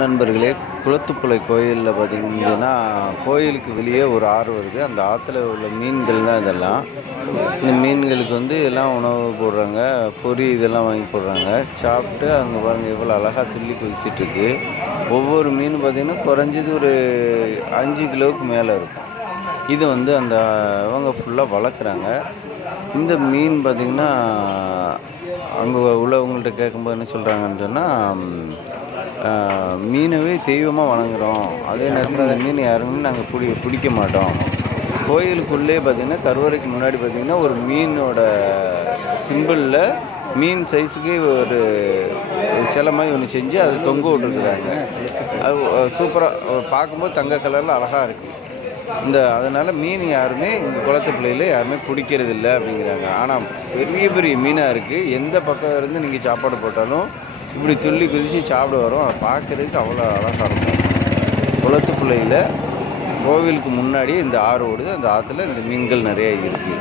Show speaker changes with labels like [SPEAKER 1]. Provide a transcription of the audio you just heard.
[SPEAKER 1] நண்பர்களே குளத்துப்புழை கோயிலில் பார்த்தீங்கன்னா கோயிலுக்கு வெளியே ஒரு ஆறு வருது. அந்த ஆற்றுல உள்ள மீன்கள் தான் இதெல்லாம். இந்த மீன்களுக்கு வந்து எல்லாம் உணவு போடுறாங்க. பொரி இதெல்லாம் வாங்கி போடுறாங்க. சாப்பிட்டு அங்கே பாருங்கள் எவ்வளோ அழகாக துள்ளி குதிச்சிட்டு இருக்கு ஒவ்வொரு மீன் பார்த்திங்கன்னா குறைஞ்சது ஒரு அஞ்சு கிலோவுக்கு மேலே இருக்கும். இது வந்து அந்த அவங்க ஃபுல்லாக வளர்க்குறாங்க. இந்த மீன் பார்த்திங்கன்னா உள்ளவங்கள்ட்ட கேட்கும்போது என்ன சொல்கிறாங்கன்னு சொன்னால் மீனவே தெய்வமாக வணங்குகிறோம் அதே நேரத்தில் அந்த மீன் யாருமே நாங்கள் பிடி பிடிக்க மாட்டோம். கோயிலுக்குள்ளே பார்த்திங்கன்னா கருவறைக்கு முன்னாடி பார்த்திங்கன்னா ஒரு மீனோட சிம்பிளில் மீன் சைஸுக்கு ஒரு சிலை மாதிரி ஒன்று செஞ்சு அதை தொங்க விட்டுருக்குறாங்க. அது சூப்பராக பார்க்கும்போது தங்க கலரில் அழகாக இருக்குது இந்த அதனால் மீன் யாருமே இந்த குளத்து பிள்ளையில் யாருமே பிடிக்கிறது இல்லை அப்படிங்கிறாங்க. ஆனால் பெரிய பெரிய மீனாக இருக்குது எந்த பக்கம் இருந்து நீங்கள் சாப்பாடு போட்டாலும் இப்படி துள்ளி குதித்து சாப்பிட வரும். அதை பார்க்குறதுக்கு அவ்வளோ அழகாக இருக்கும். குளத்து பிள்ளையில் கோவிலுக்கு முன்னாடி இந்த ஆறு ஓடுது. அந்த ஆற்றுல இந்த மீன்கள் நிறைய இருக்குது